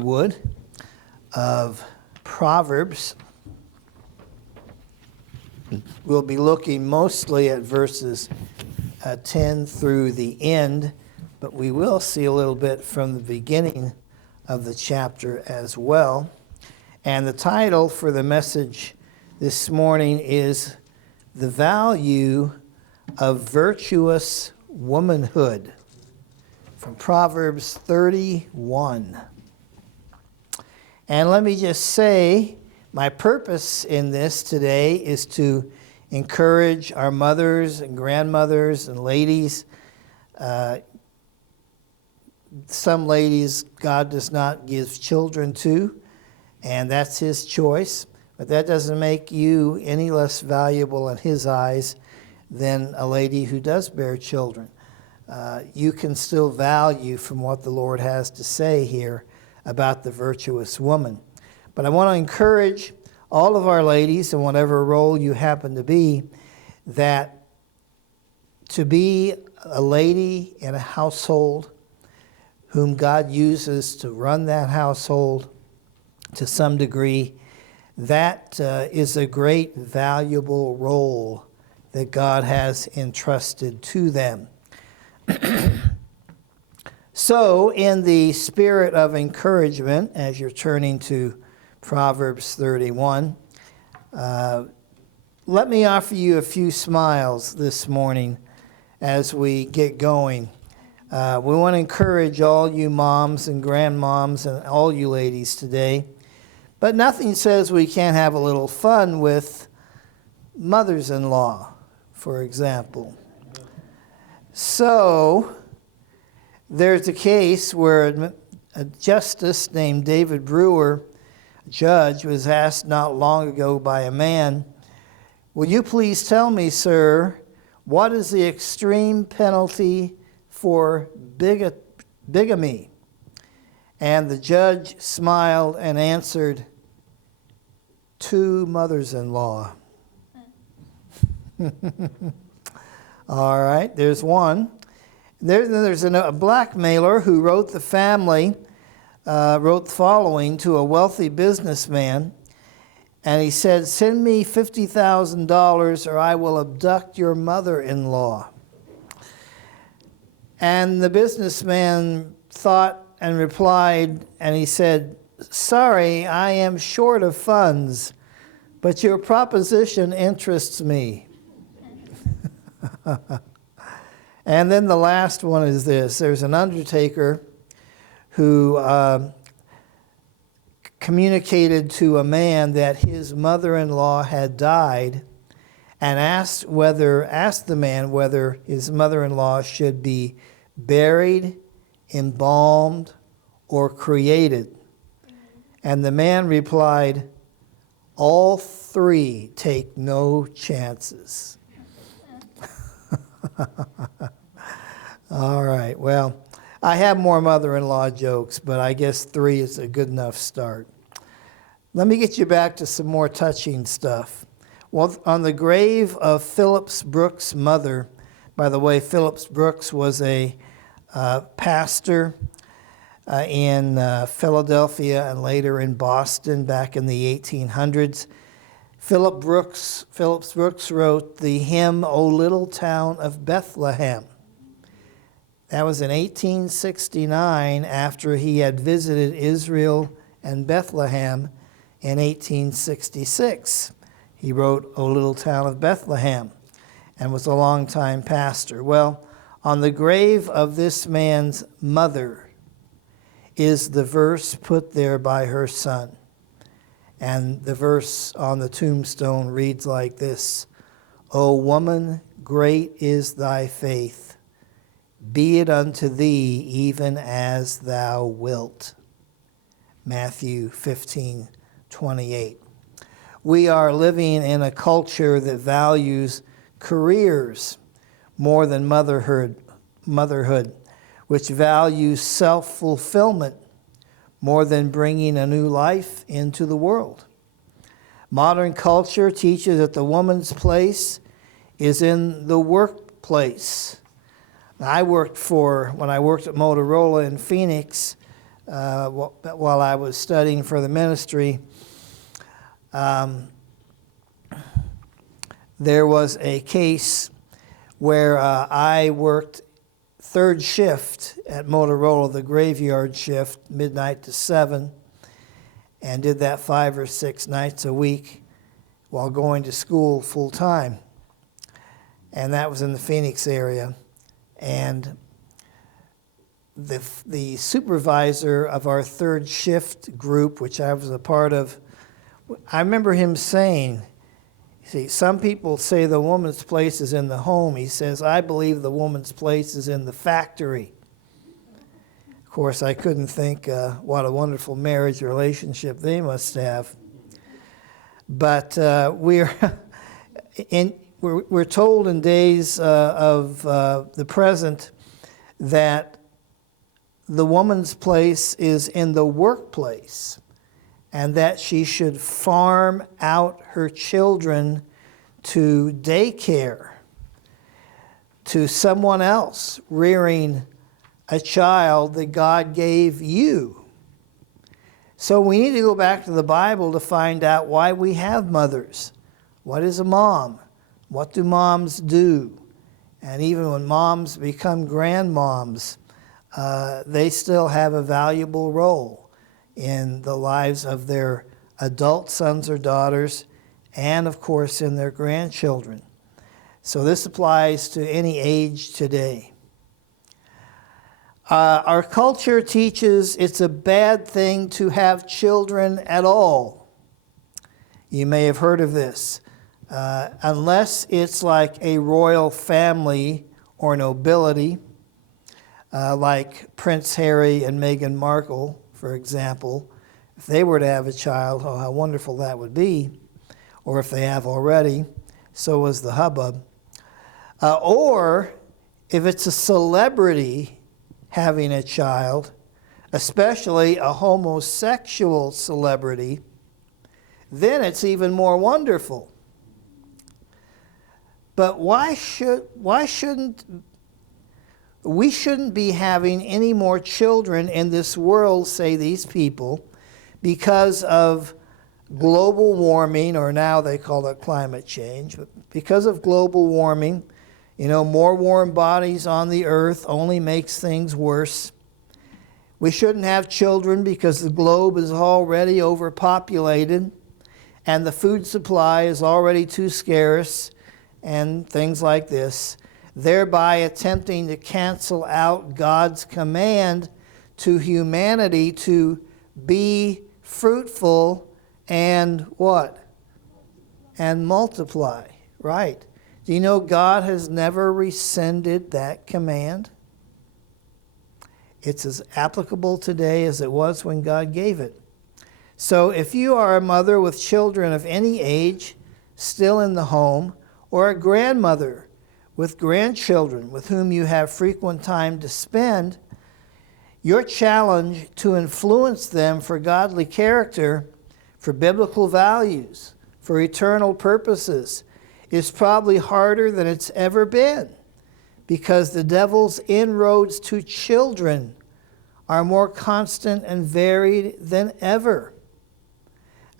would, of Proverbs. We'll be looking mostly at verses 10 through the end, but we will see a little bit from the beginning of the chapter as well. And the title for the message this morning is The Value of Virtuous Womanhood, from Proverbs 31. And let me just say, my purpose in this today is to encourage our mothers and grandmothers and ladies. Some ladies God does not give children to, and that's His choice. But that doesn't make you any less valuable in His eyes than a lady who does bear children. You can still value from what the Lord has to say here about the virtuous woman. But I want to encourage all of our ladies, in whatever role you happen to be, that to be a lady in a household whom God uses to run that household to some degree, that is a great, valuable role that God has entrusted to them. So, in the spirit of encouragement, as you're turning to Proverbs 31, let me offer you a few smiles this morning as we get going. We want to encourage all you moms and grandmoms and all you ladies today, but nothing says we can't have a little fun with mothers-in-law, for example. So, there's a case where a justice named David Brewer, a judge, was asked not long ago by a man, "Will you please tell me, sir, what is the extreme penalty for bigamy?" And the judge smiled and answered, 2 mothers-in-law. All right, there's one. There's a blackmailer who wrote the following to a wealthy businessman, and he said, "Send me $50,000 or I will abduct your mother-in-law." And the businessman thought and replied, and he said, "Sorry, I am short of funds, but your proposition interests me." And then the last one is this. There's an undertaker who communicated to a man that his mother-in-law had died, and asked the man whether his mother-in-law should be buried, embalmed, or cremated. And the man replied, "All 3, take no chances." All right, well, I have more mother-in-law jokes, but I guess 3 is a good enough start. Let me get you back to some more touching stuff. Well, on the grave of Phillips Brooks' mother, by the way, Phillips Brooks was a pastor in Philadelphia and later in Boston back in the 1800s. Phillips Brooks wrote the hymn, "O Little Town of Bethlehem." That was in 1869 after he had visited Israel and Bethlehem in 1866. He wrote "O Little Town of Bethlehem" and was a longtime pastor. Well, on the grave of this man's mother is the verse put there by her son. And the verse on the tombstone reads like this: "O woman, great is thy faith. Be it unto thee even as thou wilt." Matthew 15:28. We are living in a culture that values careers more than motherhood, which values self-fulfillment more than bringing a new life into the world. Modern culture teaches that the woman's place is in the workplace. When I worked at Motorola in Phoenix, while I was studying for the ministry. There was a case where I worked third shift at Motorola, the graveyard shift, midnight to 7, and did that 5 or 6 nights a week while going to school full time. And that was in the Phoenix area. And the supervisor of our third shift group, which I was a part of, I remember him saying, see, some people say the woman's place is in the home. He says, I believe the woman's place is in the factory. Of course, I couldn't think what a wonderful marriage relationship they must have. But we're told in days of the present that the woman's place is in the workplace, and that she should farm out her children to daycare, to someone else rearing a child that God gave you. So we need to go back to the Bible to find out why we have mothers. What is a mom? What do moms do? And even when moms become grandmoms, they still have a valuable role in the lives of their adult sons or daughters, and of course in their grandchildren. So this applies to any age today. Our culture teaches it's a bad thing to have children at all. You may have heard of this. Unless it's like a royal family or nobility, like Prince Harry and Meghan Markle, for example. If they were to have a child, oh, how wonderful that would be. Or if they have already, so is the hubbub. Or if it's a celebrity having a child, especially a homosexual celebrity, then it's even more wonderful. But we shouldn't be having any more children in this world, say these people, because of global warming, or now they call it climate change. But because of global warming, more warm bodies on the earth only makes things worse. We shouldn't have children because the globe is already overpopulated and the food supply is already too scarce, and things like this, thereby attempting to cancel out God's command to humanity to be fruitful and what? And multiply, right? Do you know God has never rescinded that command? It's as applicable today as it was when God gave it. So if you are a mother with children of any age still in the home, or a grandmother with grandchildren with whom you have frequent time to spend, your challenge to influence them for godly character, for biblical values, for eternal purposes, is probably harder than it's ever been, because the devil's inroads to children are more constant and varied than ever.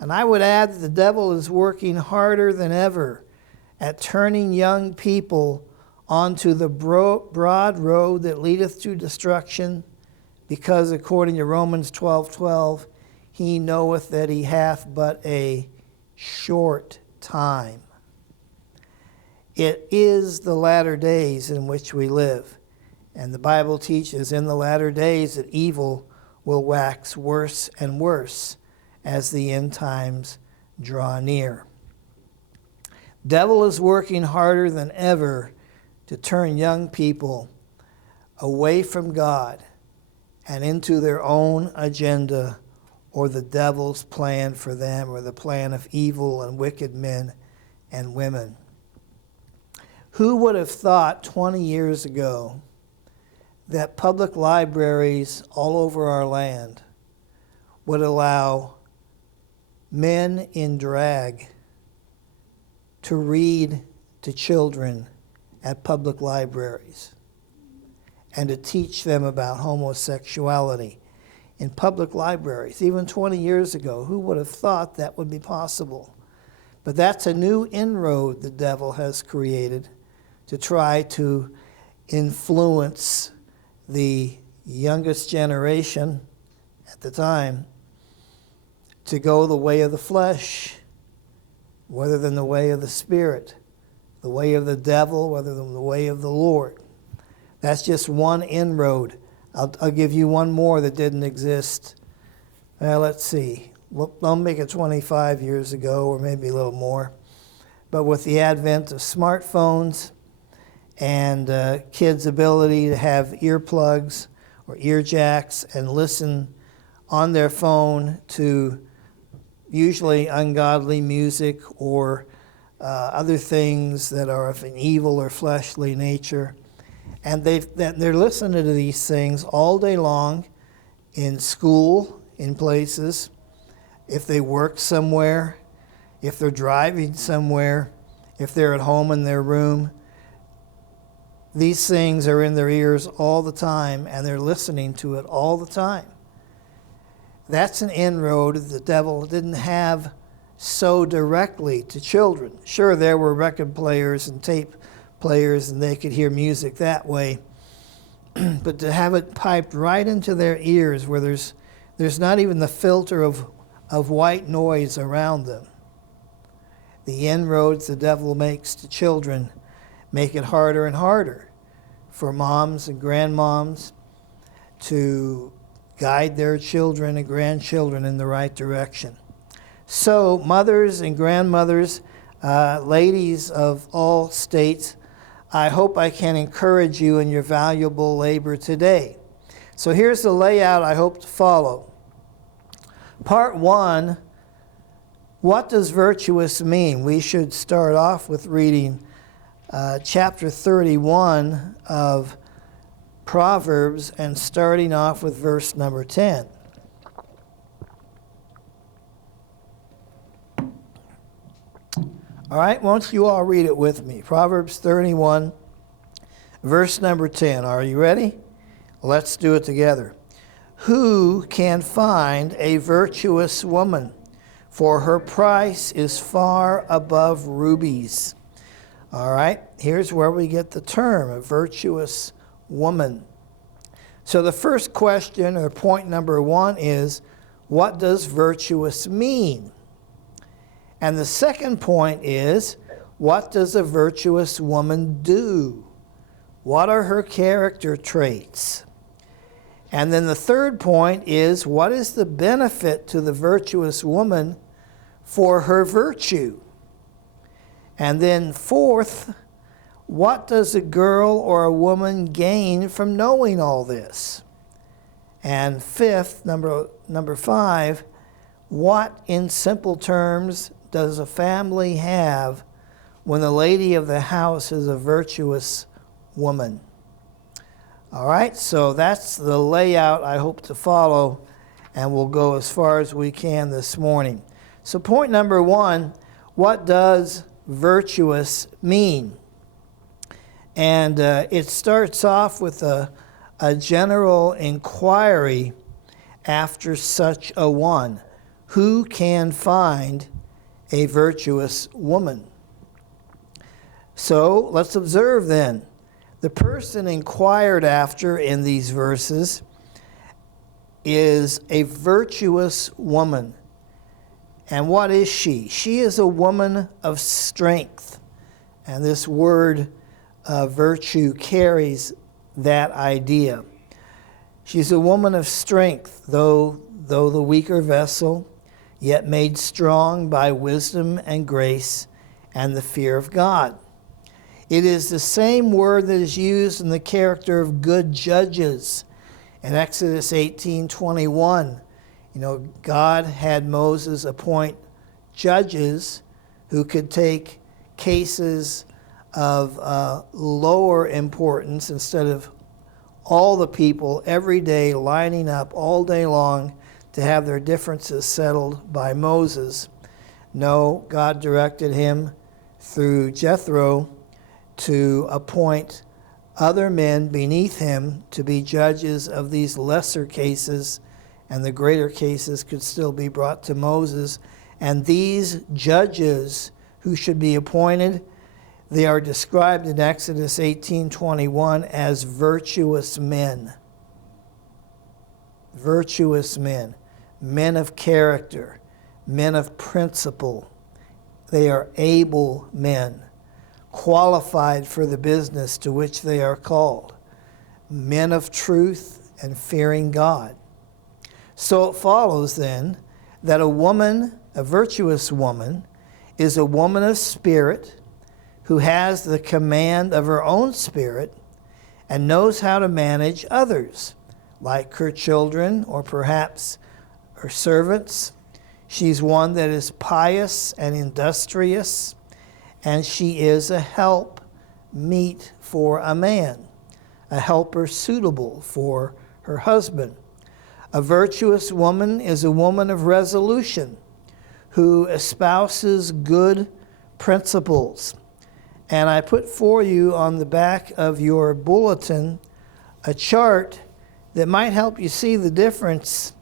And I would add that the devil is working harder than ever at turning young people onto the broad road that leadeth to destruction, because according to Romans 12:12, he knoweth that he hath but a short time. It is the latter days in which we live, and the Bible teaches in the latter days that evil will wax worse and worse as the end times draw near. Devil is working harder than ever to turn young people away from God and into their own agenda, or the devil's plan for them, or the plan of evil and wicked men and women. Who would have thought 20 years ago that public libraries all over our land would allow men in drag to read to children at public libraries and to teach them about homosexuality? in public libraries, even 20 years ago. Who would have thought that would be possible? But that's a new inroad the devil has created to try to influence the youngest generation at the time to go the way of the flesh rather than the way of the Spirit, the way of the devil rather than the way of the Lord. That's just one inroad. I'll give you one more that didn't exist. Let's see. I'll make it 25 years ago or maybe a little more. But with the advent of smartphones and kids' ability to have earplugs or ear jacks and listen on their phone to usually ungodly music or other things that are of an evil or fleshly nature. And they're listening to these things all day long in school, in places, if they work somewhere, if they're driving somewhere, if they're at home in their room. These things are in their ears all the time, and they're listening to it all the time. That's an inroad the devil didn't have so directly to children. Sure, there were record players and tape players, and they could hear music that way. But to have it piped right into their ears where there's not even the filter of white noise around them. The inroads the devil makes to children make it harder and harder for moms and grandmoms to guide their children and grandchildren in the right direction. So mothers and grandmothers, ladies of all states, I hope I can encourage you in your valuable labor today. So here's the layout I hope to follow. Part 1, what does virtuous mean? We should start off with reading chapter 31 of Proverbs and starting off with verse number 10. All right, won't you all read it with me? Proverbs 31, verse number 10. Are you ready? Let's do it together. Who can find a virtuous woman? For her price is far above rubies. All right, here's where we get the term, a virtuous woman. So the first question, or point number 1, is, what does virtuous mean? And the second point is, what does a virtuous woman do? What are her character traits? And then the third point is, what is the benefit to the virtuous woman for her virtue? And then fourth, what does a girl or a woman gain from knowing all this? And fifth, number 5, what, in simple terms, does a family have when the lady of the house is a virtuous woman? All right, so that's the layout I hope to follow, and we'll go as far as we can this morning. So point number 1, what does virtuous mean? And it starts off with a general inquiry after such a one. Who can find a virtuous woman? So let's observe then. The person inquired after in these verses is a virtuous woman. And what is she? She is a woman of strength. And this word virtue carries that idea. She's a woman of strength, though the weaker vessel, yet made strong by wisdom and grace and the fear of God. It is the same word that is used in the character of good judges. In Exodus 18:21, God had Moses appoint judges who could take cases of lower importance instead of all the people every day lining up all day long to have their differences settled by Moses. No, God directed him through Jethro to appoint other men beneath him to be judges of these lesser cases and the greater cases could still be brought to Moses. And these judges who should be appointed, they are described in Exodus 18:21 as virtuous men. Virtuous men, men of character, men of principle. They are able men, qualified for the business to which they are called, men of truth and fearing God. So it follows then that a woman, a virtuous woman, is a woman of spirit who has the command of her own spirit and knows how to manage others, like her children or perhaps her servants. She's one that is pious and industrious, and she is a help meet for a man, a helper suitable for her husband. A virtuous woman is a woman of resolution who espouses good principles. And I put for you on the back of your bulletin a chart that might help you see the difference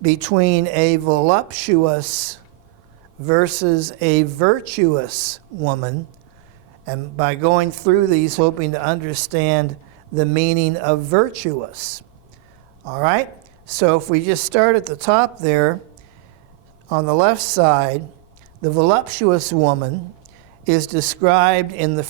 between a voluptuous versus a virtuous woman, and by going through these, hoping to understand the meaning of virtuous. All right? So if we just start at the top there, on the left side, the voluptuous woman is described in the